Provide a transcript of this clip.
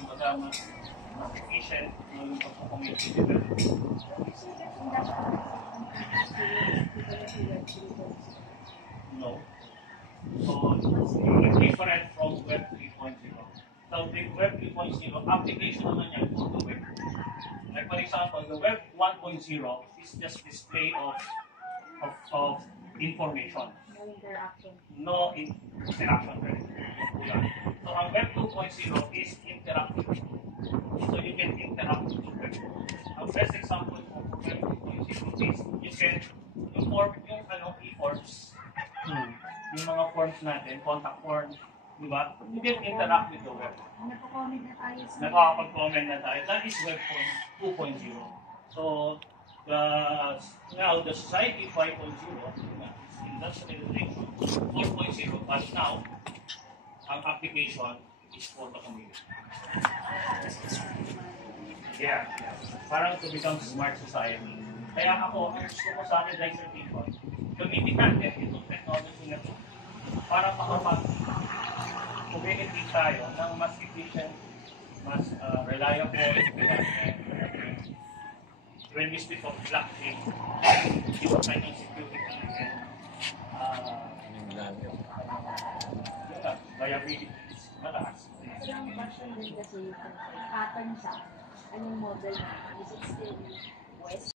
kumbaga mas efficient yung pagpapakommunity. No. So, different from Web 3.0. So, the Web 3.0, application naman yan for the web. Like for example, the Web 1.0 is just display of information. No interaction. No interaction. So, ang Web 2.0 is interactive. So, you can interact with the web. Ang best example of Web 2.0 is you can e-forms. Yung mga forms natin, contact forms, di ba? You can interact with the web. Nagko-comment na tayo. Nakakapag-comment na tayo. That is Web 2.0. So, now the society 5.0 is industrialization 4.0, but now, ang application is for the community. Yeah. Parang to become smart society. Kaya ako, gusto ko sa akin dissertation, gamitin natin itong technology na ito para makapag-community tayo ng mas efficient, mas reliable, and when we speak of blockchain, yung kind of security and viability is mataas. So, yung question din kasi pattern siya, anong model na? Is it still West?